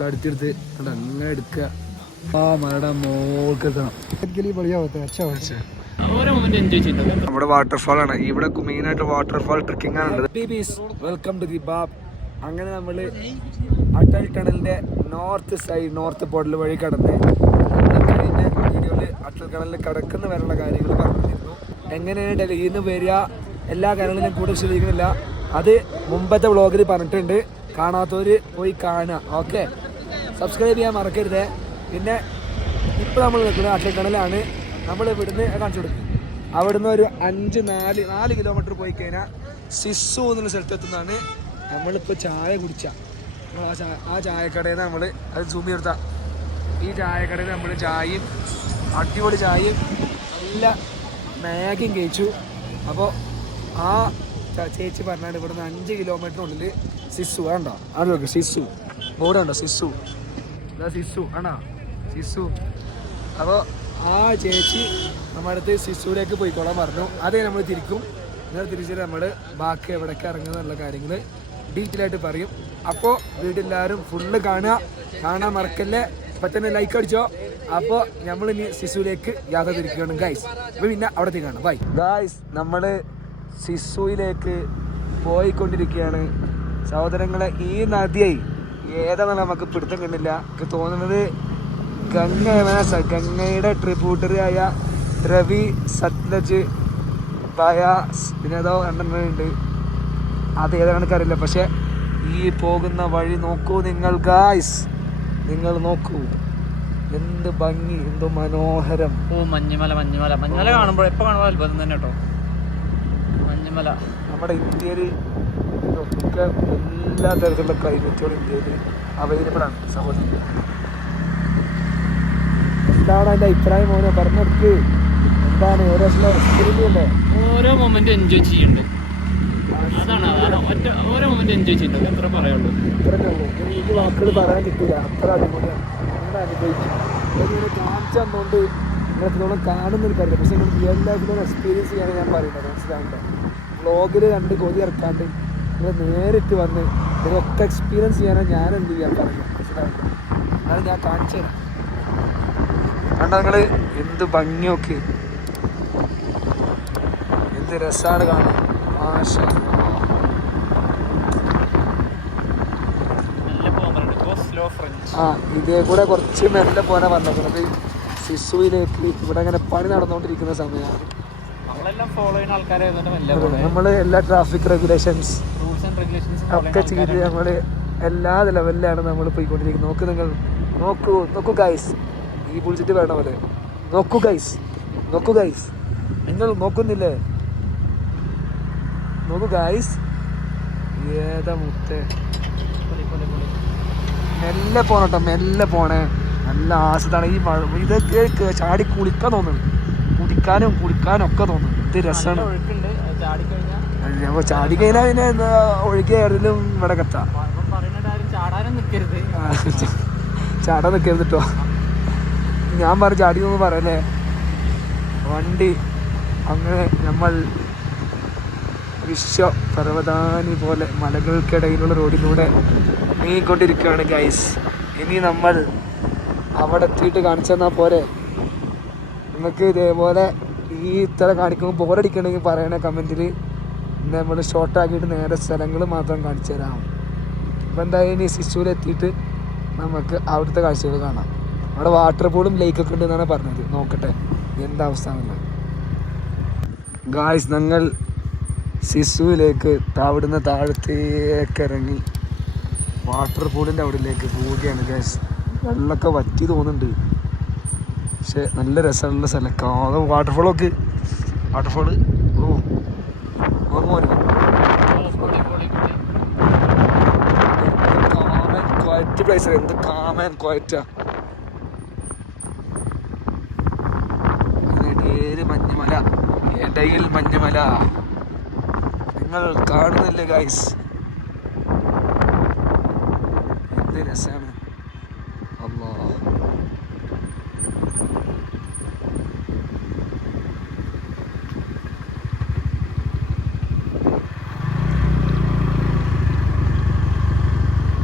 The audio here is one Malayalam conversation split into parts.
കടുത്തെടുത്ത് അങ്ങനെ എടുക്കുക. ആ മലയുടെ മോൾക്കെത്തണം. നമ്മുടെ വാട്ടർഫാൾ ആണ് ഇവിടെ മെയിനായിട്ട്. വാട്ടർഫാൾ ട്രക്കിംഗ് ആണ്. വെൽക്കം ടു ദി ബാബ്. അങ്ങനെ നമ്മൾ അടൽ ടണലിന്റെ നോർത്ത് പോർട്ടൽ വഴി കടന്ന് കഴിഞ്ഞ വീഡിയോയിൽ അടൽ ടണലിൽ കടക്കുന്ന വരെയുള്ള കാര്യങ്ങൾ പറഞ്ഞിരുന്നു. എങ്ങനെയാണ് ഡൽഹിയിൽ നിന്ന് വരിക, എല്ലാ കാര്യങ്ങളും ഞാൻ കൂടെ വിശദീകരിക്കുന്നില്ല. അത് മുമ്പത്തെ വ്ളോഗിൽ പറഞ്ഞിട്ടുണ്ട്. കാണാത്തവർ പോയി കാണുക. ഓക്കെ, സബ്സ്ക്രൈബ് ചെയ്യാൻ മറക്കരുത്. പിന്നെ ഇപ്പോൾ നമ്മൾ നിൽക്കുന്നത് അടൽ ടണലാണ്. നമ്മൾ ഇവിടുന്ന് കാണിച്ചു കൊടുക്കും. അവിടുന്ന് ഒരു 4 കിലോമീറ്റർ പോയി കഴിഞ്ഞാൽ സിസു എന്നുള്ള സ്ഥലത്തെത്തുന്നതാണ്. നമ്മളിപ്പോൾ ചായ കുടിച്ച ആ ചായക്കടയിൽ നിന്ന് നമ്മൾ അത് സൂം ചെയ്തെടുത്താൽ ഈ ചായക്കടയിൽ നമ്മൾ ചായയും അടിപൊളി ചായയും നല്ല മാഗിയും കഴിച്ചു. അപ്പോൾ ആ ചേച്ചി പറഞ്ഞാൽ ഇവിടുന്ന് 5 കിലോമീറ്ററിനുള്ളിൽ സിസു ആണ്ടോ? അത് നോക്ക്, സിസു ബോർഡ് ഉണ്ടോ? സിസു, ഇതാ സിസു ആണോ? സിസു. അപ്പോൾ ആ ചേച്ചി നമ്മുടെ അടുത്ത് സിസുവിലേക്ക് പോയിക്കോളാൻ പറഞ്ഞു. അതേ നമ്മൾ തിരിക്കും. ഇങ്ങനെ തിരിച്ചിട്ട് നമ്മൾ ബാക്കി എവിടേക്ക് ഇറങ്ങുന്നുള്ള കാര്യങ്ങൾ ഡീറ്റെയിൽ ആയിട്ട് പറയും. അപ്പോൾ വീട്ടിലെല്ലാവരും ഫുള്ള് കാണാൻ മറക്കല്ലേ. ഇപ്പം തന്നെ ലൈക്ക് അടിച്ചോ. അപ്പോൾ നമ്മൾ ഇനി സിസുവിലേക്ക് യാത്ര തിരിക്കുകയാണ് ഗൈസ്. അപ്പോൾ പിന്നെ അവിടെ കാണാം. Bye guys. നമ്മൾ സിസുവിലേക്ക് പോയിക്കൊണ്ടിരിക്കുകയാണ് സഹോദരങ്ങളെ. ഈ നദിയായി ഏതാണെന്ന് നമുക്ക് പിടുത്തം കണ്ടില്ല. എനിക്ക് തോന്നുന്നത് ഗംഗയുടെ ട്രിബ്യൂട്ടറി ആയ രവി, സത്ലജ്, ബയാസ്, പിന്നെ ഏതോ ഉണ്ട്. അത് ഏതാണ് എനിക്കറിയില്ല. പക്ഷെ ഈ പോകുന്ന വഴി നോക്കൂ നിങ്ങൾ ഗായ്സ്. നിങ്ങൾ നോക്കൂ, എന്ത് ഭംഗി, എന്തോ മനോഹരം. ഓ മഞ്ഞുമല കാണുമ്പോൾ എപ്പോൾ കാണുമ്പോൾ അത്ഭുതം തന്നെ കേട്ടോ. മഞ്ഞുമല നമ്മുടെ ഇന്ത്യയിൽ ഇതൊക്കെ എല്ലാ തരത്തിലുള്ള ക്ലൈമറ്റുകളും ഇന്ത്യയിൽ അവൈലബിൾ ആണ് സഹോദരൻ. എന്താണ് അതിൻ്റെ അഭിപ്രായം? മോനെ പറഞ്ഞെടുക്ക്. എന്താണ് ഓരോ എക്സ്പീരിയൻസ് അല്ലേ? ഓരോ മൊമെന്റ് എൻജോയ് ചെയ്യുന്നുണ്ട്. അതാണ് ഓരോ മൊമെന്റ് എൻജോയ് ചെയ്യുന്നുണ്ട്. എത്ര പറയുള്ളൂ, ഇത്രയൊക്കെ ഉള്ളൂ. എനിക്ക് വാക്കുകൾ പറയാൻ കിട്ടില്ല. അത്ര അടിപൊളിയാണ്. നിങ്ങൾ അനുഭവിച്ചു. ഇങ്ങനെ കാണിച്ചു തന്നുകൊണ്ട് നിങ്ങളെത്രത്തോളം കാണുന്ന എനിക്കറിയില്ല. പക്ഷെ നിങ്ങൾ റിയൽ ലൈഫിലൊരു എക്സ്പീരിയൻസ് ചെയ്യാണ് ഞാൻ പറയുന്നത്. മനസ്സിലാവുന്നുണ്ടോ? വ്ളോഗിൽ കണ്ട് കൊതി ഇറക്കാണ്ട് നിങ്ങൾ നേരിട്ട് വന്ന് ഇതൊക്കെ എക്സ്പീരിയൻസ് ചെയ്യാനാണ് ഞാൻ എന്ത് ചെയ്യാൻ പറയുന്നത്. മനസ്സിലാവുന്നുണ്ടോ? എന്നാലും ഞാൻ കാണിച്ചു തരാം. കണ്ട നിങ്ങൾ എന്ത് ഭംഗിയൊക്കെ, എന്ത് രസമാണ് കാണാൻ. ഇതേ കൂടെ കുറച്ച് മെല്ലെ പോലെ വന്നിരിക്കുന്നത് സിസുവിലേക്ക്. ഇവിടെ അങ്ങനെ പണി നടന്നുകൊണ്ടിരിക്കുന്ന സമയമാണ്. നമ്മൾ എല്ലാ ട്രാഫിക് റെഗുലേഷൻസ് ഒക്കെ ചെയ്ത് നമ്മൾ എല്ലാ ലെവലിലാണ് നമ്മൾ പോയിക്കൊണ്ടിരിക്കുന്നത്. നോക്കൂ ഗൈസ്. ഈ വിളിച്ചിട്ട് വേണ്ട പോലെ നോക്കൂ ഗൈസ്. നിങ്ങൾ നോക്കുന്നില്ലേ? നോക്കൂ ഗൈസ്. ഏതാ മുത്തേ. മെല്ലെ പോണട്ടോ, മെല്ലെ പോണേ. നല്ല ആസ്വദാണ് ഈ മഴ. ഇതൊക്കെ ചാടി കുളിക്കാൻ തോന്നുന്നു. കുളിക്കാനും ഒക്കെ തോന്നുന്നു. എന്ത് രസമാണ്. ചാടി കഴിഞ്ഞാൽ പിന്നെ എന്താ ഒഴുകി ഏതെങ്കിലും ഇവിടെ കത്താം. ചാടാൻ നിൽക്കരുത് കേട്ടോ. ഞാൻ പറഞ്ഞു ചാടിയൊന്നും പറയല്ലേ. വണ്ടി അങ്ങനെ നമ്മൾ വിശ്വപർവതാനി പോലെ മലകൾക്കിടയിലുള്ള റോഡിലൂടെ നീങ്ങിക്കൊണ്ടിരിക്കുകയാണ് ഗൈസ്. ഇനി നമ്മൾ അവിടെ എത്തിയിട്ട് കാണിച്ചു തന്നാൽ പോരെ? നിങ്ങൾക്ക് ഇതേപോലെ ഈ ഇത്ര കാണിക്കുമ്പോൾ ബോറടിക്കണമെങ്കിൽ പറയണേ കമൻറ്റിൽ. നമ്മൾ ഷോർട്ടാക്കിയിട്ട് നേരെ സ്ഥലങ്ങൾ മാത്രം കാണിച്ചു തരാം. അപ്പോൾ എന്തായാലും ഇനി സിസുവിലെത്തിയിട്ട് നമുക്ക് അവിടുത്തെ കാഴ്ചകൾ കാണാം. അവിടെ വാട്ടർ പൂളും ലേക്കൊക്കെ ഉണ്ടെന്നാണ് പറഞ്ഞത്. നോക്കട്ടെ എന്താ അവസ്ഥ എന്നുള്ളത്. ഗായ്സ്, ഞങ്ങൾ സിസുവിലേക്ക് അവിടുന്ന് താഴത്തേക്ക് ഇറങ്ങി വാട്ടർ പൂളിൻ്റെ അവിടേക്ക് പോവുകയാണ് ഗായ്സ്. വെള്ളമൊക്കെ വറ്റി തോന്നുന്നുണ്ട്. പക്ഷെ നല്ല രസമുള്ള സ്ഥലം. വാട്ടർഫോള് ഓർമ്മ വരും. Quiet place. എന്ത് കാമൻ ക്വയറ്റാ. ഇടയിൽ മഞ്ഞുമല നിങ്ങൾ കാണുന്നില്ലേ ഗൈസ്? എന്ത് രസമാണ്. അല്ലാ,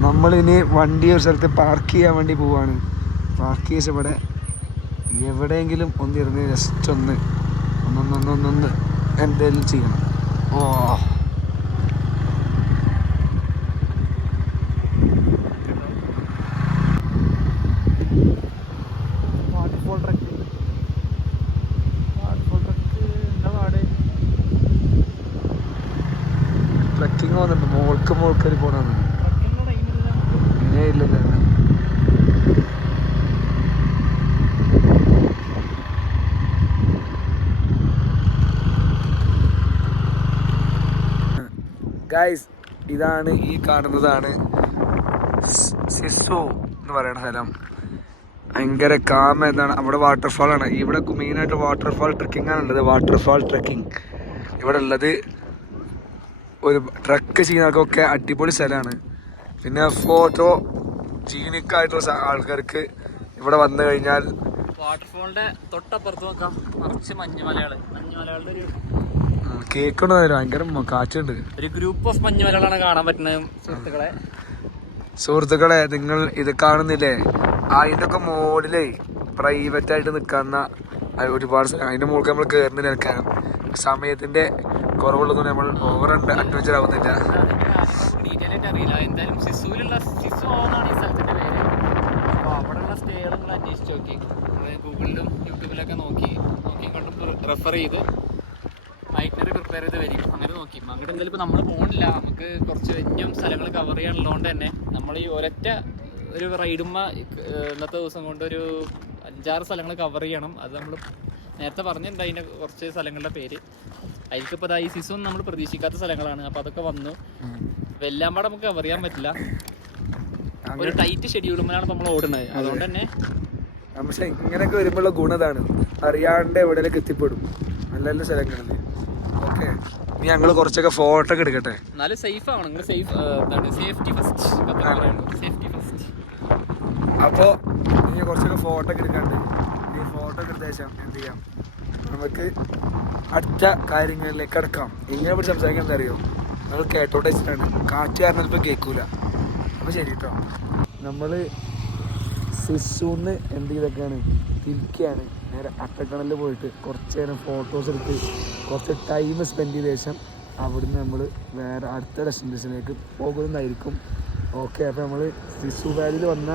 നമ്മൾ നമ്മളിനി വണ്ടി ഒരു സ്ഥലത്ത് പാർക്ക് ചെയ്യാൻ വേണ്ടി പോവാണ്. പാർക്ക് ചെയ്ത് ഇവിടെ എവിടെയെങ്കിലും ഒന്നിരുന്ന് ജസ്റ്റ് ഒന്ന് എന്തെങ്കിലും ചെയ്യണം. ഓ ട്രക്കിങ് വന്നിട്ട് മോൾക്കറി പോകണമെന്ന് ഇല്ലല്ലോ. ഗൈസ്, ഇതാണ് ഈ കാണുന്നതാണ് സിസോ എന്ന് പറയുന്ന സ്ഥലം. ഭയങ്കര കാമ എന്താണ് അവിടെ വാട്ടർഫാൾ ആണ്. ഇവിടെ മെയിനായിട്ട് വാട്ടർഫാൾ ട്രക്കിംഗ് ആണുള്ളത്. വാട്ടർഫാൾ ട്രക്കിംഗ് ഇവിടെ ഉള്ളത് ഒരു ട്രക്ക് ചെയ്യുന്നവർക്കൊക്കെ അടിപൊളി സ്ഥലമാണ്. പിന്നെ ഫോട്ടോ ജീനിക്കായിട്ടുള്ള ആൾക്കാർക്ക് ഇവിടെ വന്നു കഴിഞ്ഞാൽ വാട്ടർഫാളിന്റെ തൊട്ടപ്പുറത്ത് നോക്കാം കുറച്ച് മഞ്ഞുമലകളുടെ ഒരു കേൾക്കണോ ഭയങ്കര കാറ്റുണ്ട്. ഒരു ഗ്രൂപ്പ് ഓഫ് മഞ്ഞുമലകളാണ് കാണാൻ പറ്റുന്നത്. സുഹൃത്തുക്കളെ, നിങ്ങൾ ഇത് കാണുന്നില്ലേ? അതിൻ്റെയൊക്കെ മോഡിലേ പ്രൈവറ്റ് ആയിട്ട് നിൽക്കുന്ന ഒരുപാട് അതിൻ്റെ മുകളിൽ നമ്മൾ കയറുന്ന നിൽക്കാനും സമയത്തിന്റെ കുറവുള്ളതൊന്നും നമ്മൾ ഓവർ അഡ്വഞ്ചർ ആവുന്നില്ല. ഡീറ്റെയിൽ ആയിട്ട് അറിയില്ല. എന്തായാലും സിസുവിലുള്ള സിസു എന്നാണ് ഈ സ്ഥലത്തിന്റെ പേര്. അപ്പോൾ അവിടെയുള്ള സ്റ്റേകൾ നിങ്ങൾ അന്വേഷിച്ച് നോക്കി, ഗൂഗിളിലും യൂട്യൂബിലൊക്കെ നോക്കി കണ്ടും റെഫർ ചെയ്ത് ഐറ്റിനറി പ്രിപ്പയർ ചെയ്ത് വരും. അങ്ങനെ നോക്കി അങ്ങോട്ട് എന്തായാലും ഇപ്പോൾ നമ്മൾ പോകണില്ല. നമുക്ക് കുറച്ച് വലിയ സ്ഥലങ്ങൾ കവർ ചെയ്യാനുള്ളതുകൊണ്ട് തന്നെ നമ്മൾ ഈ ഒരൊറ്റ ഒരു റൈഡുമ്പോൾ ഇന്നത്തെ ദിവസം കൊണ്ട് ഒരു 5-6 സ്ഥലങ്ങൾ കവർ ചെയ്യണം. അത് നമ്മൾ നേരത്തെ പറഞ്ഞിട്ടുണ്ട് അതിൻ്റെ കുറച്ച് സ്ഥലങ്ങളുടെ പേര്. അതിൽക്കിപ്പോൾ ഈ സീസൺ നമ്മൾ പ്രതീക്ഷിക്കാത്ത സ്ഥലങ്ങളാണ്. അപ്പോൾ അതൊക്കെ വന്നു. എല്ലാം പാടെ നമുക്ക് കവർ ചെയ്യാൻ പറ്റില്ല. ഒരു ടൈറ്റ് ഷെഡ്യൂളുമ്പോഴാണ് നമ്മൾ ഓടുന്നത്. അതുകൊണ്ട് തന്നെ പക്ഷെ ഇങ്ങനെയൊക്കെ വരുമ്പോഴുള്ള ഗുണതാണ് അറിയാണ്ട് എവിടെയൊക്കെ എത്തിപ്പെടും നല്ല നല്ല സ്ഥലങ്ങളിൽ. ഓക്കെ, ഇനി ഞങ്ങൾ കുറച്ചൊക്കെ ഫോട്ടോ ഒക്കെ എടുക്കട്ടെ. എന്നാലും സേഫ് ആണ്. നിങ്ങൾ സേഫ്റ്റി ഫസ്റ്റ്. അപ്പോൾ ഇനി കുറച്ചൊക്കെ ഫോട്ടോ ഒക്കെ എടുക്കാണ്ട് ഈ ഫോട്ടോ ഒക്കെ എടുത്ത ശേഷം എന്ത് ചെയ്യാം, നമുക്ക് അടുത്ത കാര്യങ്ങളിലേക്ക് കിടക്കാം. ഇങ്ങനെ പറ്റി സംസാരിക്കാൻ എന്താ അറിയോ, നമ്മൾ കേട്ടോട്ടെ വെച്ചിട്ടാണ്. കാറ്റ് കാരണം ഇപ്പോൾ കേൾക്കൂല. അപ്പോൾ ശരി കേട്ടോ. നമ്മൾ സിസുന്ന് എന്ത് ചെയ്തൊക്കെയാണ് തിരിക്കുകയാണ്. നേരെ അട്ടക്കണലിൽ പോയിട്ട് കുറച്ച് നേരം ഫോട്ടോസ് എടുത്ത് കുറച്ച് ടൈം സ്പെൻഡ് ചെയ്ത ശേഷം അവിടുന്ന് നമ്മൾ വേറെ അടുത്ത ഡെസ്റ്റിനേഷനിലേക്ക് പോകുന്നതായിരിക്കും. ഓക്കെ, അപ്പോൾ നമ്മൾ സിസു വാലിയിൽ വന്ന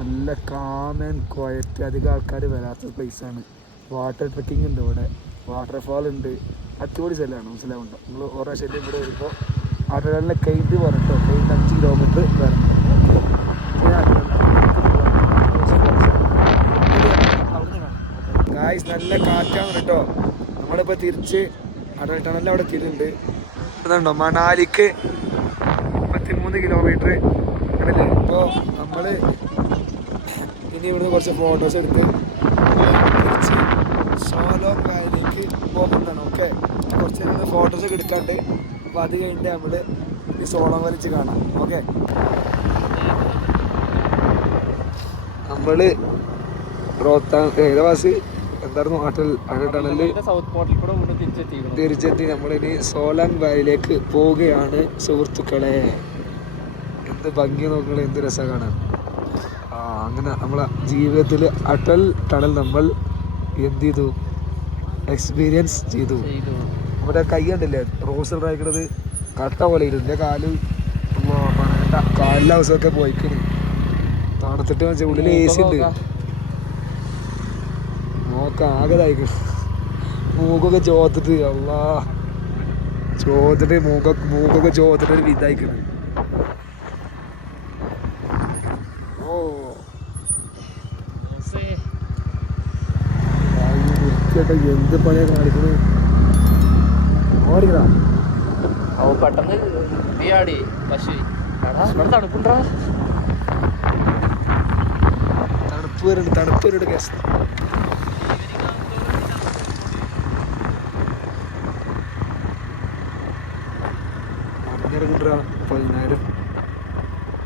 നല്ല കാം ആൻഡ് ക്വയറ്റ്, അധികം ആൾക്കാർ വരാത്ത പ്ലേസാണ്. വാട്ടർ ട്രക്കിംഗ് ഉണ്ട് ഇവിടെ, വാട്ടർഫാൾ ഉണ്ട്, അടിപൊളി സ്ഥലമാണ്. മനസ്സിലാവുണ്ടോ? നിങ്ങൾ ഓരോ ശല്യം ഇവിടെ വരുമ്പോൾ അട്ടക്കടലിലെ കെയ്റ്റ് പറഞ്ഞിട്ടോ, കെയ്റ്റ് 5 കിലോമീറ്റർ വരണം. ഗായ്സ്, നല്ല കാറ്റാണ് കേട്ടോ. നമ്മളിപ്പോൾ തിരിച്ച് അടൽ ടണലിൽ അവിടെ എത്തിയിട്ടുണ്ട്. അതുണ്ടോ മണാലിക്ക് 33 കിലോമീറ്റർ ആണല്ലേ. ഇപ്പോൾ നമ്മൾ ഇനി ഇവിടുന്ന് കുറച്ച് ഫോട്ടോസ് എടുത്ത് തിരിച്ച് സോലോങ് വാലിയിലേക്ക് പോകുന്നതാണ്. ഓക്കെ, കുറച്ച് നേരം ഫോട്ടോസ് ഒക്കെ എടുക്കാണ്ട് അപ്പോൾ അത് കഴിഞ്ഞിട്ട് നമ്മൾ ഈ സോളോങ് വലിച്ച് കാണാം. ഓക്കെ, നമ്മൾ ഏകവാസി എന്തായിരുന്നു അടൽ ടണലിൽ സൗത്ത് പോർട്ടിൽ കൂടെ തിരിച്ചെത്തി നമ്മളിനി സോലാങ് വാലിയിലേക്ക് പോവുകയാണ് സുഹൃത്തുക്കളെ. എന്ത് ഭംഗി നോക്കണേ, എന്ത് രസം കാണാൻ. അങ്ങനെ നമ്മളെ ജീവിതത്തിൽ അടൽ ടണൽ നമ്മൾ എന്ത് ചെയ്തു, എക്സ്പീരിയൻസ് ചെയ്തു. നമ്മുടെ കൈ കണ്ടില്ലേ റോസ് ഉണ്ടാക്കുന്നത് കട്ട പോലെ ഇരുന്ന് കാലിലെ അവസരമൊക്കെ പോയിക്കണ്. തണുത്തിട്ട് വെച്ചാൽ ഉള്ളിൽ AC ഉണ്ട്. നോക്കാം ആകതായിക്കും. മൂക്കൊക്കെ ചോത്തിട്ട് അള്ളാ ചോത്തിട്ട് മൂക്കൊക്കെ ചോത്തിട്ട് ഒരു വിധായിക്കണം. എന്ത് പണിയാ കാണിക്കണേ. ഓടിക്കടാ പെട്ടെന്ന് തണുപ്പുണ്ടാ. തണുപ്പ് വരുന്നുണ്ട് കേസ്.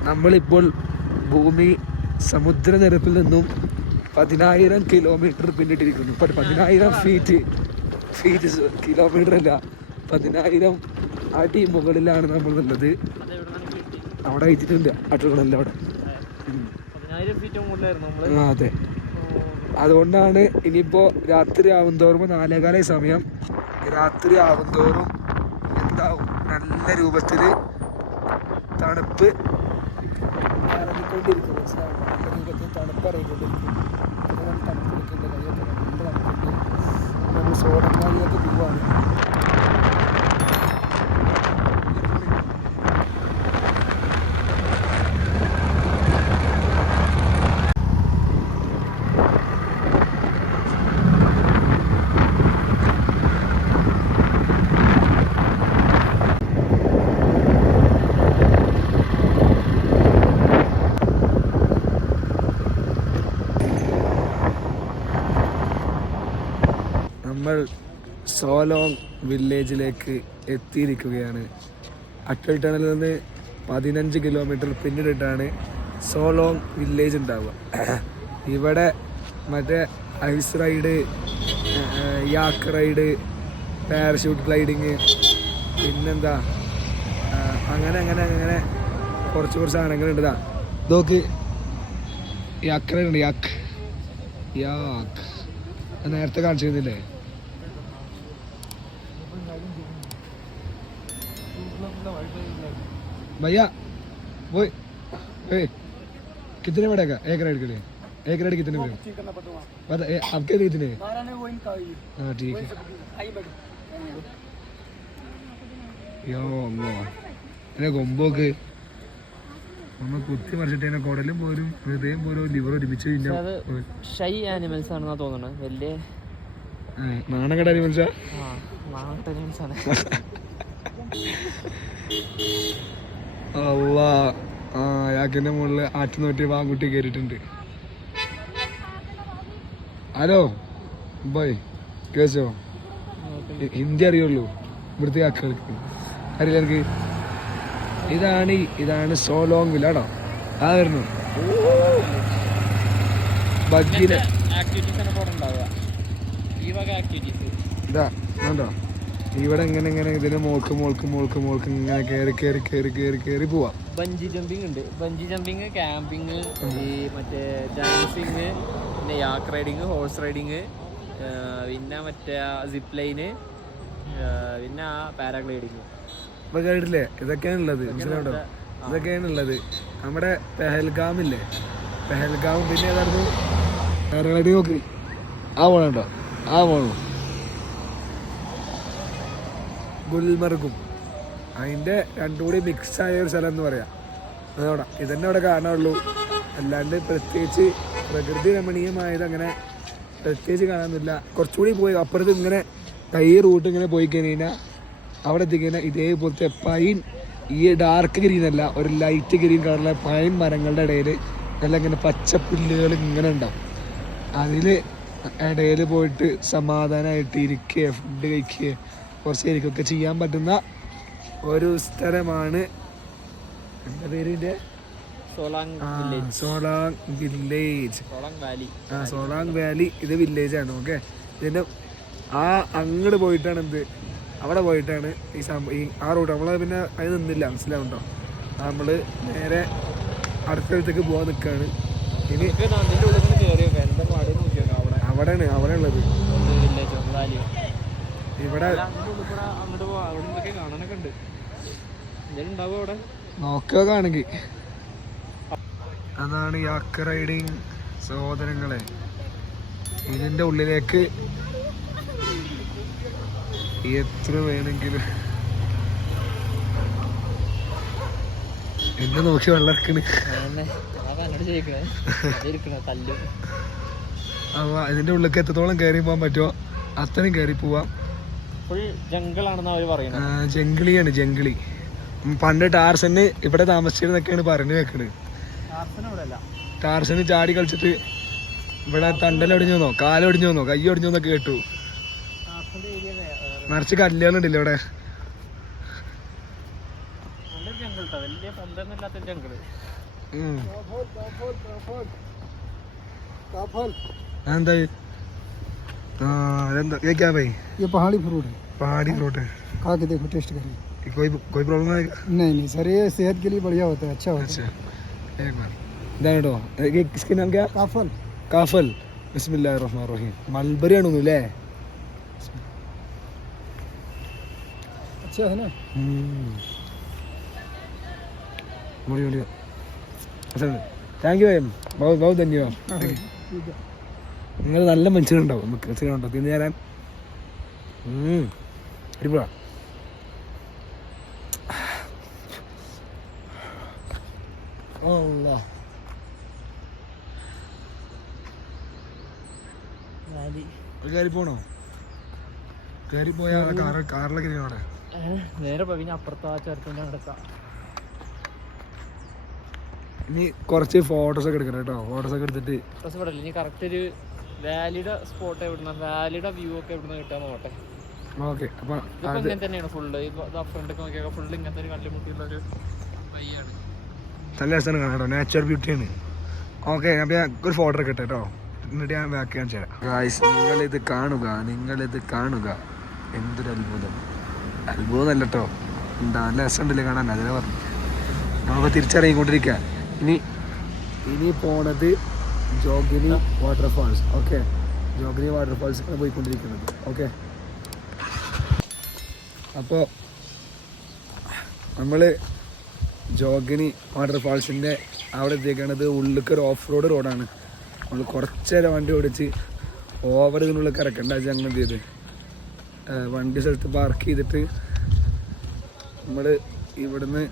നമ്മളിപ്പോൾ ഭൂമി സമുദ്രനിരപ്പിൽ നിന്നും 10,000 കിലോമീറ്റർ പിന്നിട്ടിരിക്കുന്നു. 10,000 ഫീറ്റ് കിലോമീറ്റർ അല്ല, 10,000 അടി മുകളിലാണ് നമ്മളുള്ളത്. അവിടെ അയച്ചിട്ടുണ്ട് അട്ടൽ ടണലിൻ്റെ അവിടെ. 10,000 ഫീറ്റ് മുകളിലായിരുന്നു നമ്മള്. ആ അതെ. അതുകൊണ്ടാണ് ഇനിയിപ്പോൾ രാത്രി ആവും തോറും 4:15 സമയം, രാത്രി ആവും തോറും എന്താവും നല്ല രൂപത്തിൽ തണുപ്പ് ഇറങ്ങിക്കൊണ്ടിരിക്കും. മനസ്സിലാവും, നല്ല രൂപത്തിൽ തണുപ്പ് ഇറങ്ങിക്കൊണ്ടിരിക്കും. പിന്നെ തണുപ്പെടുക്കുന്നുണ്ട്, കൈയൊക്കെ നല്ല തണുപ്പുണ്ട്. നമ്മൾ സോഡക്കാരിയൊക്കെ പോവാണ്. നമ്മൾ സോലോങ് വില്ലേജിലേക്ക് എത്തിയിരിക്കുകയാണ്. അട്ടൽ ടണലിൽ നിന്ന് 15 കിലോമീറ്റർ പിന്നിട്ടിട്ടാണ് സോലോങ് വില്ലേജ് ഉണ്ടാവുക. ഇവിടെ മറ്റേ ice ride, yak ride, parachute gliding, പിന്നെന്താ അങ്ങനെ അങ്ങനെ അങ്ങനെ കുറച്ച് സാധനങ്ങളുണ്ട്. ഇതാ നോക്ക്, യാക്ക് റൈഡ് ഉണ്ട്. യാക്ക് നേരത്തെ കാണിച്ചിരുന്നില്ലേ? भैया वो कितने बड़े का एक राइड के लिए? एक राइड कितने बड़े बता आपके लिए कितने? हाँ ठीक है. യോ അമ്മോ, എന്നെ കൊമ്പോക്ക് നമ്മൾ കുത്തി മറിച്ചിട്ട് എന്നെ കുടലും പോലും ഹൃദയം പോലും ലിവർ ഒരുമിച്ച് ഷൈ ആനിമൽസ് ആണെന്നാ തോന്നുന്നത്. വലിയ നാണകട അനിമൽസാ. ആനിമൽസ് ആണ്. അള്ളാ, ആ യാക്കിന്റെ മുകളിൽ ആറ്റുനോട്ടി വാങ്കുട്ടി കയറിയിട്ടുണ്ട്. ഹലോ ബോയ്, കേസോ? ഹിന്ദി അറിയുള്ളൂ ഇവിടുത്തെ ആക്കുകൾക്ക്, അറിയില്ല എനിക്ക്. ഇതാണ് സോലോങ് വില്ലാടോ. ആ വരുന്നു ബഗ്ഗിന് ഇതാ വേണ്ടോ. ഇവിടെ ഇങ്ങനെ ഇങ്ങനെ ഇതിന് മോൾക്ക് ഇങ്ങനെ കയറി പോവാം. ബഞ്ചി ജമ്പിങ് ഉണ്ട്. ബഞ്ചി ജമ്പിങ്, ക്യാമ്പിങ്, ഈ മറ്റേ ഡാൻസിങ്, പിന്നെ യാക്ക് റൈഡിങ്, ഹോഴ്സ് റൈഡിങ്, പിന്നെ മറ്റേ സിപ്പ് ലൈന്, പിന്നെ പാരാഗ്ലൈഡിങ്. ഇപ്പൊ കേട്ടില്ലേ? ഇതൊക്കെയാണുള്ളത്, മനസ്സിലാവണ്ടോ? ഇതൊക്കെയാണുള്ളത്. നമ്മുടെ പെഹൽഗാമില്ലേ, പെഹൽഗാമും പിന്നെ ഏതായിരുന്നു പാരാഗ്ലൈഡിങ്. നോക്ക്, ആ പോണോ, ആ പോണോ ഗുൽമർഗും. അതിൻ്റെ രണ്ടും കൂടി മിക്സ് ആയ ഒരു സ്ഥലം എന്ന് പറയാം. അതോടെ ഇതന്നെ അവിടെ കാണാനുള്ളൂ. അല്ലാണ്ട് പ്രത്യേകിച്ച് പ്രകൃതി രമണീയമായത് അങ്ങനെ പ്രത്യേകിച്ച് കാണാനൊന്നുമില്ല. കുറച്ചുകൂടി പോയി അപ്പുറത്ത് ഇങ്ങനെ കൈ റൂട്ട് ഇങ്ങനെ പോയി കഴിഞ്ഞാൽ അവിടെ എത്തിക്കഴിഞ്ഞാൽ ഇതേപോലത്തെ പൈൻ, ഈ ഡാർക്ക് ഗ്രീൻ അല്ല, ഒരു ലൈറ്റ് ഗ്രീൻ കളറിലെ പൈൻ മരങ്ങളുടെ ഇടയിൽ നല്ല ഇങ്ങനെ പച്ചപ്പുല്ലുകൾ ഇങ്ങനെ ഉണ്ടാവും. അതിൽ ഇടയിൽ പോയിട്ട് സമാധാനമായിട്ട് ഇരിക്കുക, ഫുഡ് കഴിക്കുക, കുറച്ച് ഇരിക്കുകയൊക്കെ ചെയ്യാൻ പറ്റുന്ന ഒരു സ്ഥലമാണ്. എന്താ പേരിൻ്റെ? സോളാങ് വില്ലേജ്. സോളാങ് വാലി. ഇത് വില്ലേജാണ്. ഓക്കെ, ഇതിൻ്റെ അങ്ങോട്ട് പോയിട്ടാണ് എന്ത്, അവിടെ പോയിട്ടാണ് ഈ ആ റൂട്ട്. നമ്മൾ പിന്നെ അത് നിന്നില്ല, മനസ്സിലാവുണ്ടോ? നമ്മൾ നേരെ അടുത്തടുത്തേക്ക് പോകാൻ നിൽക്കുകയാണ്. ഇനി അവിടെ ഉള്ളത് ഇവിടെ നോക്കുകയാണെങ്കിൽ അതാണ് യാക്ക് റൈഡിങ് സഹോദരങ്ങളെ. ഇതിൻ്റെ ഉള്ളിലേക്ക് എത്ര വേണമെങ്കിലും എന്നെ നോക്കി വെള്ളക്കണ്. അപ്പൊ ഇതിന്റെ ഉള്ളിലേക്ക് എത്രത്തോളം കയറി പോകാൻ പറ്റുമോ അത്രയും കയറി പോവാം. ജംഗിളിയാണ്, ജംഗിളി. പണ്ട് ടാർസന് ഇവിടെ താമസിച്ചിരുന്നൊക്കെയാണ് പറഞ്ഞു വെക്കണത്. ടാർസന് ചാടി കളിച്ചിട്ട് ഇവിടെ തണ്ടലൊടിഞ്ഞു വന്നോ, കാലൊടിഞ്ഞു വന്നോ, കൈ ഒടിഞ്ഞു എന്നൊക്കെ കേട്ടു. നിറച്ച് കല്ലുകളുണ്ടല്ലോ ഇവിടെ. എന്താ क्या भाई? ये पहाड़ी फ्रूट है. पहाड़ी फ्रूट है. खा के देखो, टेस्ट करें. कोई प्रॉब्लम है? नहीं सर, ये सेहत के लिए बढ़िया होता है, अच्छा होता अच्छा एक बार ഇതാണോ किसके नाम क्या? है। काफल കാഫൽ. ബിസ്മില്ലാഹിർ റഹ്മാനിർ റഹീം. മൽബറി ആണെന്ന് അല്ലേ? अच्छा है ना। बढ़िया बढ़िया. अच्छा താങ്ക് യു बहुत बहुत धन्यवाद. ठीक है। നിങ്ങൾ നല്ല മനുഷ്യരുണ്ടാവും നമുക്ക് മനസ്സിലുണ്ടോ തിന്നു തരാൻ. അടിപൊളിയാ. अल्लाह കയറി പോണോ? കയറി പോയാ കാറിലൊക്കെ അവിടെ നേരെ പോയി അപ്പുറത്ത് ആ ചേർത്തിൻ്റെ അടുത്താ. ഇനി കുറച്ച് ഫോട്ടോസ് ഒക്കെ എടുക്കണം കേട്ടോ. ഫോട്ടോസ് ഒക്കെ എടുത്തിട്ട് ബസ് ഇവിടെ ഇനി കറക്റ്റ് ഒരു വാലിയുടെ സ്പോട്ട് എവിടുന്ന വാലിയുടെ വ്യൂ ഒക്കെ എവിടുന്ന് കിട്ടാൻ നോട്ടെ. ഓക്കെ. അപ്പം ഇതിപ്പോ ഇങ്ങനെ തന്നെയാണ് ഫുള്ള്. ഫ്രണ്ടൊക്കെ നോക്കിയാൽ ഫുള്ള് ഇങ്ങനത്തെ ഒരു കല്ലുമുട്ടിയുള്ള ഒരു വഴിയാണ്. നല്ല രസമാണ് കാണാം കേട്ടോ. നാച്ചുറൽ ബ്യൂട്ടിയാണ്. ഓക്കെ അപ്പം ഞാൻ ഒരു ഫോട്ടോ എടുക്കട്ടെ കേട്ടോ. എന്നിട്ട് ഞാൻ ബാക്ക് കാണിച്ചു തരാം. ഗായ്സ് നിങ്ങളിത് കാണുക, നിങ്ങളിത് കാണുക. എന്തൊരു അത്ഭുതം. അത്ഭുതം അല്ല കേട്ടോ. എന്താ നല്ല രസമുണ്ടല്ലേ കാണാൻ. അതിനെ പറഞ്ഞു നമുക്ക് തിരിച്ചറിയിക്കൊണ്ടിരിക്കുക. ഇനി പോണത് ജോഗിനി വാട്ടർഫാൾസ്. ഓക്കെ, ജോഗിനി വാട്ടർഫാൾസിലാണ് പോയിക്കൊണ്ടിരിക്കുന്നത്. ഓക്കെ, അപ്പോൾ നമ്മൾ ജോഗിനി വാട്ടർഫാൾസിൻ്റെ അവിടെ എത്തിയേക്കണത്. ഉള്ളിലേക്ക് ഒരു ഓഫ് റോഡ് റോഡാണ്. നമ്മൾ കുറച്ച് നേരം വണ്ടി ഓടിച്ച് ഓവർ ഇതിനുള്ളിൽ ഇറക്കണ്ട. ഞങ്ങൾ എന്ത് ചെയ്ത് വണ്ടി സ്ഥലത്ത് പാർക്ക് ചെയ്തിട്ട് നമ്മൾ ഇവിടുന്ന്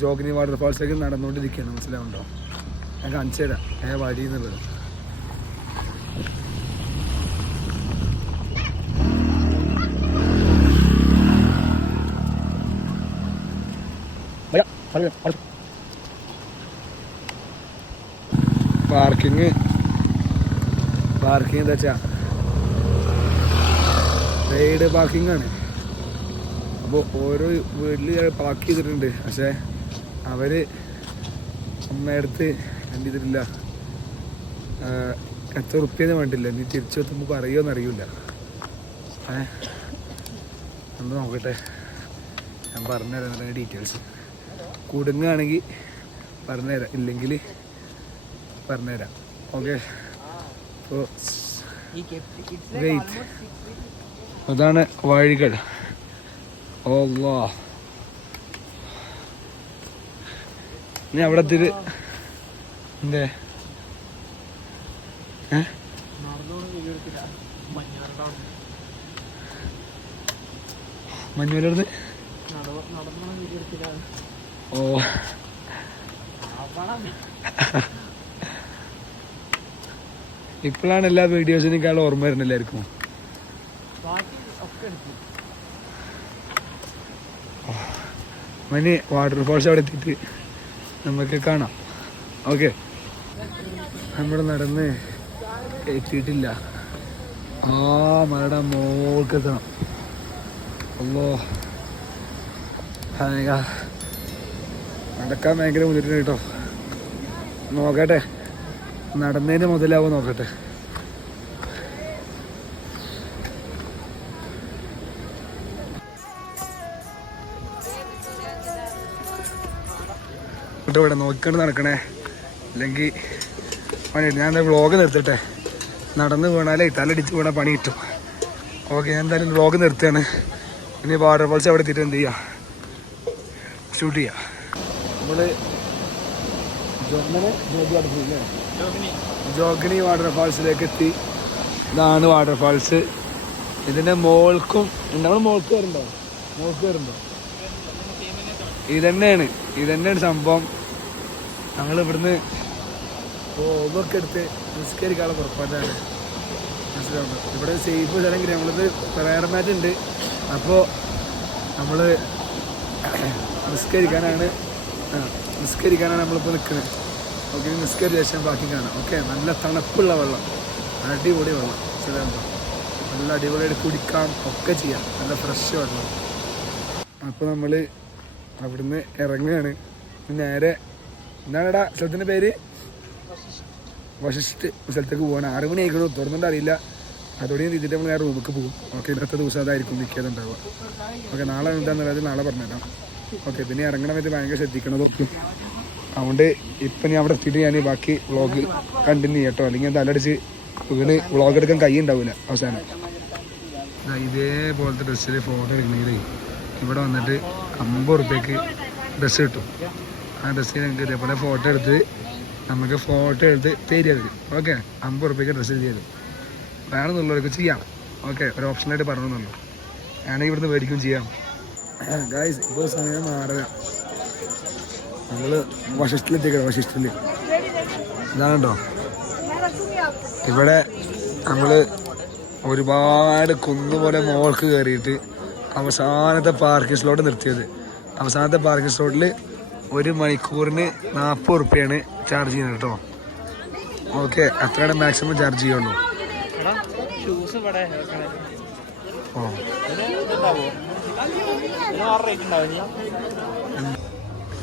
ജോഗിനി വാട്ടർഫാൾസിലേക്ക് നടന്നുകൊണ്ടിരിക്കുകയാണ്. മനസ്സിലാവുണ്ടോ? ഞാൻ കാണിച്ചു തരാം വഴി എന്നുള്ളത്. പാർക്കിങ് എന്താ വെച്ചാ റൈഡ് പാർക്കിംഗ് ആണ്. അപ്പോൾ ഓരോ വീട്ടിൽ പാർക്ക് ചെയ്തിട്ടുണ്ട്. പക്ഷേ അവർ അമ്മയടുത്ത് എന്ത് ചെയ്തിട്ടില്ല, എത്ര ഉറുപ്പ്യെന്ന് വേണ്ടില്ല. നീ തിരിച്ചു എത്തുമ്പോൾ പറയുമോയെന്ന് അറിയില്ല. ഒന്ന് നോക്കട്ടെ, ഞാൻ പറഞ്ഞുതരാം അതിൻ്റെ ഡീറ്റെയിൽസ്. കുടുങ്ങുകയാണെങ്കിൽ പറഞ്ഞുതരാം, ഇല്ലെങ്കിൽ പറഞ്ഞുതരാം. ഓക്കെ, അപ്പോൾ വെയിറ്റ്. അതാണ് വഴികൾ. ഓ നീ അവിടെ എത്തിയിട്ട് എന്തേ മഞ്ഞൂരടുത്ത് ഓ ഇപ്പോഴാണ് എല്ലാ വീഡിയോസിനേക്കാൾ ഓർമ്മ വരുന്നത് എല്ലാവർക്കും. മനി വാട്ടർഫാൾസ് അവിടെ എത്തിയിട്ട് നമുക്ക് കാണാം. ഓക്കെ, നമ്മൾ നടന്ന് എത്തിയിട്ടില്ല. ആ മലയുടെ മോൾക്ക് എത്തണം. അല്ലോ നടക്കാൻ ഭയങ്കര ബുദ്ധിമുട്ടുണ്ട് കേട്ടോ. നോക്കട്ടെ, നടന്നതിന് മുതലാവോ നോക്കട്ടെ. ഇവിടെ നോക്കിക്കൊണ്ട് നടക്കണേ, അല്ലെങ്കിൽ ഞാൻ വ്ളോഗ് നിർത്തട്ടെ. നടന്ന് വീണാലേ തലടിച്ച് വീണാൽ പണി കിട്ടും. ഓക്കെ, ഞാൻ എന്തായാലും വ്ളോഗ് നിർത്തുകയാണ്. ഇനി വാട്ടർഫാൾസ് അവിടെ എത്തിയിട്ട് എന്ത് ചെയ്യുക, ഷൂട്ട് ചെയ്യുക. നമ്മൾ ജോഗിനി വാട്ടർഫാൾസിലേക്ക് എത്തി. ഇതാണ് വാട്ടർഫാൾസ്. ഇതിൻ്റെ മോൾക്കും നമ്മൾ മോൾക്ക് വരുന്നുണ്ടോ? ഇതന്നെയാണ് സംഭവം. ഞങ്ങൾ ഇവിടുന്ന് ഓവൊക്കെ എടുത്ത് നിസ്കരിക്കാനുള്ള പുറപ്പാടാണ്. മനസ്സിലാവുന്നത് ഇവിടെ സേഫ് സ്ഥലം. നമ്മളിത് പ്രയർ മാറ്റ് ഉണ്ട്. അപ്പോൾ നമ്മൾ നിസ്കരിക്കാനാണ് നമ്മളിപ്പോൾ നിൽക്കുന്നത്. ഓക്കെ, നിസ്കരിച്ച ശേഷം ബാക്കി കാണാം. ഓക്കെ, നല്ല തണുപ്പുള്ള വെള്ളം, അടിപൊളി വെള്ളം. മനസ്സിലാവുമ്പോൾ നല്ല അടിപൊളിയായിട്ട് കുടിക്കാം, ഒക്കെ ചെയ്യാം. നല്ല ഫ്രഷ് വെള്ളം. അപ്പോൾ നമ്മൾ അവിടുന്ന് ഇറങ്ങുകയാണ്. നേരെ എന്താണെടാ സ്ഥലത്തിൻ്റെ പേര്? വശിഷ്ഠ സ്ഥലത്തേക്ക് പോവാണ്. 6 മണി ആയിക്കണോ, തുറന്നിട്ട് അറിയില്ല. അതോടെ രീതിയിൽ നമ്മൾ നേരെ റൂമിലേക്ക് പോകും. ഓക്കെ, ഇന്നത്തെ ദിവസം അതായിരിക്കും മിക്കത് ഉണ്ടാവുക. ഓക്കെ, നാളെ എന്താണെന്നുള്ളത് നാളെ പറഞ്ഞുതരാം. ഓക്കെ, പിന്നെ ഇറങ്ങണ പറ്റി ഭയങ്കര ശ്രദ്ധിക്കണതൊക്കെ. അതുകൊണ്ട് ഇപ്പം ഞാൻ അവിടെ എത്തിയിട്ട് ഞാൻ ബാക്കി വ്ളോഗ് കണ്ടിന്യൂ ചെയ്യട്ടോ, അല്ലെങ്കിൽ തലടിച്ച് വീണ് വ്ളോഗ് എടുക്കാൻ കൈ ഉണ്ടാവില്ല അവസാനം. ഇതേപോലത്തെ ഡ്രസ്സിൽ ഫോട്ടോ എടുക്കണമെങ്കിൽ ഇവിടെ വന്നിട്ട് 50 ഉറുപ്പ്യക്ക് ഡ്രസ്സ് കിട്ടും. ആ ഡ്രസ്സിൽ ഞങ്ങൾക്ക് ഇതേപോലെ ഫോട്ടോ എടുത്ത് നമുക്ക് ഫോട്ടോ എടുത്ത് തരിക വരും. ഓക്കെ, 50 ഉറുപ്പ്യക്ക് ഡ്രസ്സ് തരും. വേണമെന്നുള്ളവർക്ക് ചെയ്യാം. ഓക്കെ, ഒരു ഓപ്ഷനായിട്ട് പറഞ്ഞെന്നുള്ളൂ. വേണമെങ്കിൽ ഇവിടുന്ന് മേടിക്കും ചെയ്യാം. ഗായ്സ്, ഇപ്പോൾ സമയം 6:30. നമ്മൾ വശിഷ്ഠിലെത്തിക്കണം. വശിഷ്ഠിൽ ഇതാണോ ഇവിടെ നമ്മൾ ഒരുപാട് കുന്നുപോലെ മോൾക്ക് കയറിയിട്ട് അവസാനത്തെ പാർക്കിംഗ് സ്ലോട്ട് നിർത്തിയത്. അവസാനത്തെ പാർക്കിംഗ് സ്ലോട്ടിൽ 1 മണിക്കൂറിന് 40 ഉറുപ്പ്യാണ് ചാർജ് ചെയ്യുന്നത് കേട്ടോ. ഓക്കെ, അത്രയാണ് മാക്സിമം ചാർജ് ചെയ്യുള്ളൂ. ഓ,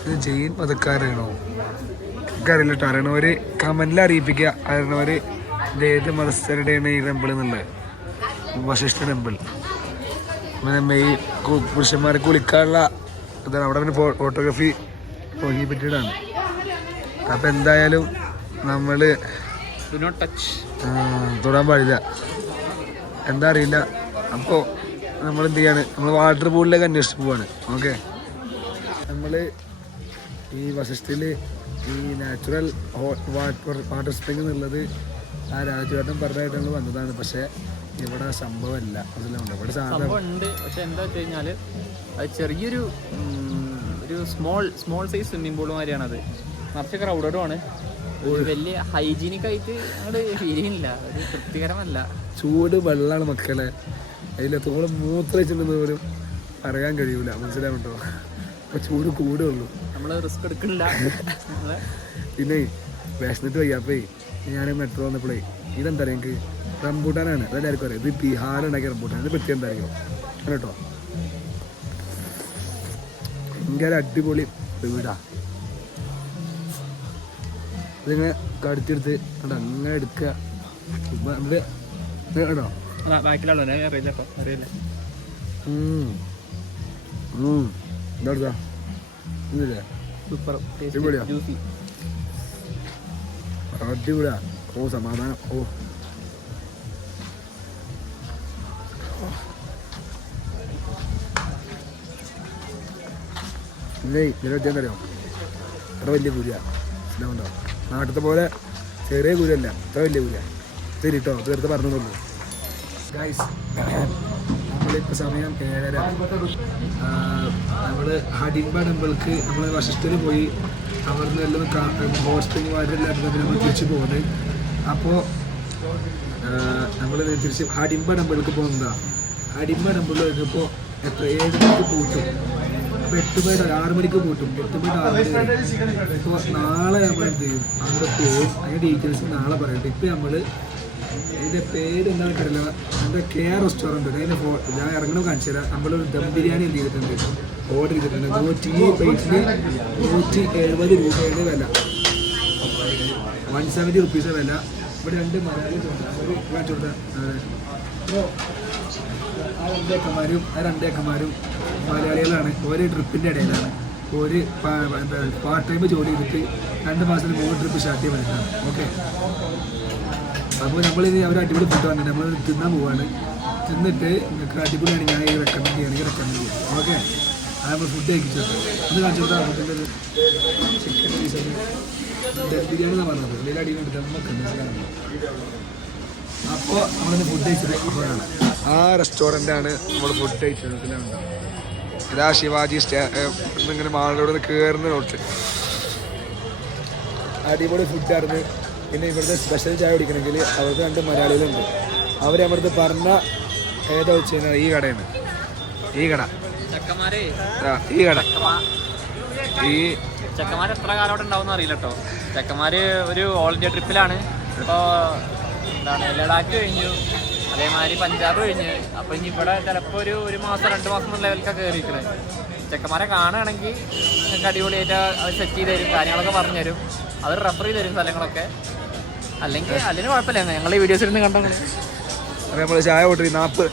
ഇത് ജെയിൻ മതക്കാരാണോ എനിക്കറിയില്ല കേട്ടോ. അറിയണവർ കമന്റിൽ അറിയിപ്പിക്കുക. അറിയണവർ ഏത് മതസ്ഥരുടെയാണ് ഈ ടെമ്പിൾ എന്നുള്ളത്. വശിഷ്ഠ ടെമ്പിൾ മെയ് പുരുഷന്മാരെ കുളിക്കാനുള്ള ഇതാണ്. അവിടെ പിന്നെ ഫോട്ടോഗ്രാഫി പ്രോഹിബിറ്റഡാണ്. അപ്പം എന്തായാലും നമ്മൾ തൊടാൻ പാടില്ല. എന്താ അറിയില്ല. അപ്പോൾ നമ്മൾ എന്ത് ചെയ്യാണ്, നമ്മൾ വാട്ടർ പൂളിലേക്ക് അന്വേഷിച്ച് പോവാണ്. ഓക്കെ, നമ്മൾ ഈ വശിഷ്ഠയിൽ ഈ നാച്ചുറൽ വാട്ടർ സ്പ്രിംഗ് എന്നുള്ളത് ആ രാജുവേട്ടൻ പറഞ്ഞായിട്ട് നമ്മൾ വന്നതാണ്. പക്ഷേ ഇവിടെ സംഭവമല്ല. അതിലുണ്ട് ഇവിടെ സംഭവം ഉണ്ട്. പക്ഷെ എന്താ വെച്ച് കഴിഞ്ഞാൽ അത് ചെറിയൊരു സ്മോൾ സൈസ് സ്വിമ്മിംഗ് പൂൾ മാതിരിയാണത്. നിറച്ച് ക്രൗഡഡുമാണ്. വലിയ ഹൈജീനിക് ആയിട്ട് അങ്ങോട്ട് ഫീൽ ചെയ്യുന്നില്ല. ഒരു തൃപ്തികരമല്ല. ചൂട് വെള്ളമാണ് മക്കളെ. അതിലെത്തോളം മൂത്രച്ചിട്ടുണ്ടെന്ന് പോലും പറയാൻ കഴിയൂല. മനസ്സിലാവുണ്ടോ? അപ്പോൾ ചൂട് കൂടുള്ളൂ. നമ്മൾ റിസ്ക് എടുക്കണില്ല. പിന്നെ വിശന്നിട്ട് വയ്യാപ്പേ ഞാൻ മെട്രോ വന്നപ്പോഴേ ഇതെന്താ പറയുക, എനിക്ക് റംബൂട്ടാനാണ്. അതെല്ലാവർക്കും അറിയാം. ഇത് ബീഹാർ ഉണ്ടാക്കിയ റംബൂട്ടാൻ. ഇത് പറ്റി എന്താ അറിയോ കേട്ടോ. ഭയങ്കര അടിപൊളി വീടാ. ഇതിങ്ങനെ കടുത്തെടുത്ത് അങ്ങനെ എടുക്കുക കേട്ടോ. എന്താ ഇല്ലേ അടിപൊളിയാ. അടിപൊളിയാ. ഓ സമാധാനം. ഓ പിന്നെ ഇതിനൊക്കെ അറിയാം. അത്ര വലിയ കുരിയ ഇതാവുണ്ടോ. നാട്ടിലത്തെ പോലെ ചെറിയ കുരിയല്ല, അത്ര വലിയ കുരിയ. ശരി കേട്ടോ, തീർത്ത് പറഞ്ഞതുള്ളൂ. ഗൈസ്, നമ്മളിപ്പോൾ സമയം 7:30. നമ്മൾ ഹഡിംബ ടെമ്പിൾക്ക് നമ്മൾ വശിഷ്ഠിൽ പോയി അവിടുന്ന് എല്ലാം ഹോസ്റ്റലിൽ വാരെല്ലാം നമ്മൾ തിരിച്ച് പോകുന്നത്. അപ്പോൾ നമ്മൾ തിരിച്ച് ഹഡിംബ ടെമ്പിൾക്ക് പോകുന്നതാണ്. ഹഡിംബ ടെമ്പിളിൽ വരുമ്പോൾ 7 മണിക്ക് പൂട്ടും. അപ്പോൾ 8 മണി 6 മണിക്ക് പൂട്ടും. 8 മണി 6 മണി. ഇപ്പോൾ നാളെ നമ്മൾ എന്ത് ചെയ്യും, അവിടെ പോകും. അതിൻ്റെ ഡീറ്റെയിൽസ് നാളെ പറയട്ടെ. ഇപ്പോൾ നമ്മൾ അതിൻ്റെ പേര് എന്താണ് കറിയില്ല. എൻ്റെ KR റെസ്റ്റോറൻറ്റ് അതിൻ്റെ ഞാൻ ഇറങ്ങണം കാണിച്ചു തരാം. നമ്മളൊരു ദം ബിരിയാണി എന്ത് ചെയ്തിട്ടുണ്ട്, ഓർഡർ ചെയ്തിട്ടുണ്ട്. 170 രൂപയുടെ വില, 170 റുപ്പീസ് വില. ഇവിടെ 2 മലയാളി കാണിച്ചു കൊടുത്താൽ ആ രണ്ടേക്കന്മാരും മലയാളികളാണ്. ഒരു ട്രിപ്പിൻ്റെ ഇടയിലാണ്. ഒരു പാർട്ട് ടൈം ജോലി ചെയ്തിട്ട് 2 മാസത്തിൽ 3 ട്രിപ്പ് സ്റ്റാർട്ട് ചെയ്യാൻ പറ്റുന്നതാണ്. ഓക്കെ, അപ്പോൾ നമ്മളിത് അവർ അടിപൊളി ഫുഡ് വന്നിട്ട് നമ്മൾ തിന്നാൻ പോവാണ്. തിന്നിട്ട് നിങ്ങൾക്ക് അടിപൊളിയാണ് ഞാൻ റെക്കമെൻഡ് ചെയ്യുകയാണെങ്കിൽ റെക്കമെൻഡ് ചെയ്യാം. ഓക്കെ, അത് നമ്മൾ ഫുഡ് കഴിച്ചിട്ട് ഒന്ന് കാണിച്ചു കൊടുത്താൽ ഫുഡിൻ്റെ ഒരു ചിക്കൻ പീസ് ബിരിയാണി എന്നാണ് പറഞ്ഞത്. വലിയ അടി കണ്ടിട്ട് നമുക്ക്. അപ്പോൾ നമ്മളിന്ന് ഫുഡ് കഴിച്ചത് അപ്പോഴാണ് ആ റെസ്റ്റോറൻ്റാണ് നമ്മൾ ഫുഡ് കഴിച്ചത്. ഇതാ ശിവാജി ഇങ്ങനെ മാളിലൂടെ നിന്ന് കയറുന്ന റോട്ട്. അടിപൊളി ഫുഡായിരുന്നു. പിന്നെ ഇവിടുത്തെ സ്പെഷ്യൽ ചായ കുടിക്കണമെങ്കിൽ അവർക്ക് 2 മലയാളികളുണ്ട്. അവർ അവിടുത്തെ പറഞ്ഞ ഏതാ വെച്ച് കഴിഞ്ഞാൽ ഈ കടയാണ്. ഈ കട ഈ കട ഈ ചെക്കന്മാർ എത്ര കാലം അവിടെ ഉണ്ടാവും അറിയില്ല കേട്ടോ. ചെക്കന്മാര് ഒരു ഓൾ ഇന്ത്യ ട്രിപ്പിലാണ്. ഇപ്പോൾ എന്താണ് ലഡാക്ക് കഴിഞ്ഞു, അതേമാതിരി പഞ്ചാബ് കഴിഞ്ഞ്. അപ്പോൾ ഇനി ഇവിടെ ചിലപ്പോൾ ഒരു മാസം 2 മാസം എന്നുള്ള ലെവലിലൊക്കെ കയറിയിരിക്കണേ. ചെക്കന്മാരെ കാണുകയാണെങ്കിൽ നിങ്ങൾക്ക് അടിപൊളിയായിട്ട് അത് സെറ്റ് ചെയ്ത് തരും, കാര്യങ്ങളൊക്കെ പറഞ്ഞു തരും, അവർ റെഫർ ചെയ്ത് തരും സ്ഥലങ്ങളൊക്കെ. അല്ലെങ്കിൽ കുഴപ്പമില്ല, ഞങ്ങൾ ഈ വീഡിയോസിൽ നിന്ന് കണ്ടോ. അപ്പോൾ നമ്മൾ ചായ ഓർഡർ 40.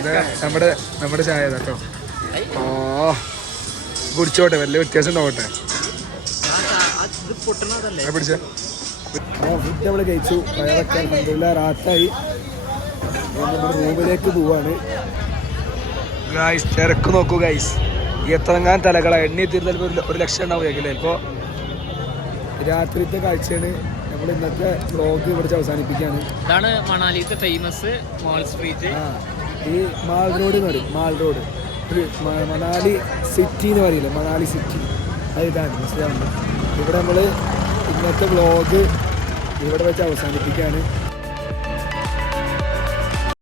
ഇത് നമ്മുടെ ചായ കേട്ടോ. ഓ കുടിച്ചോട്ടെ, വലിയ വ്യത്യാസം ഉണ്ടാവട്ടെ. പിടിച്ച ഫുഡ് നമ്മൾ കഴിച്ചു, വയറൊക്കെ അൽഹംദുലില്ലാ റാത്തായി. നമ്മുടെ റൂമിലേക്ക് പോവാണ്. ഗായ്സ് തിരക്ക് നോക്കൂ ഗായ്സ്, എത്രങ്ങാൻ തലകളാണ്. എണ്ണി തീർന്ന് ചിലപ്പോൾ 1 ലക്ഷം ഉണ്ടാവുകയാക്കില്ലേ. ഇപ്പോൾ രാത്രിത്തെ കാഴ്ചയാണ്. നമ്മൾ ഇന്നത്തെ വ്ളോഗ് ഇവിടെ അവസാനിപ്പിക്കുകയാണ്. ഇതാണ് മണാലിത്തെ ഫേമസ് മാൾ സ്ട്രീറ്റ്. ഈ മാൾ റോഡ് എന്ന് പറയും, മാൾ റോഡ്. ഒരു മണാലി സിറ്റി എന്ന് പറയില്ലേ, മണാലി സിറ്റി, അത് ഇതാണ് മനസ്സിലാവുന്നത്. ഇവിടെ നമ്മൾ ഇന്നത്തെ വ്ളോഗ് ഇവിടെ വെച്ച് അവസാനിപ്പിക്കുകയാണ്.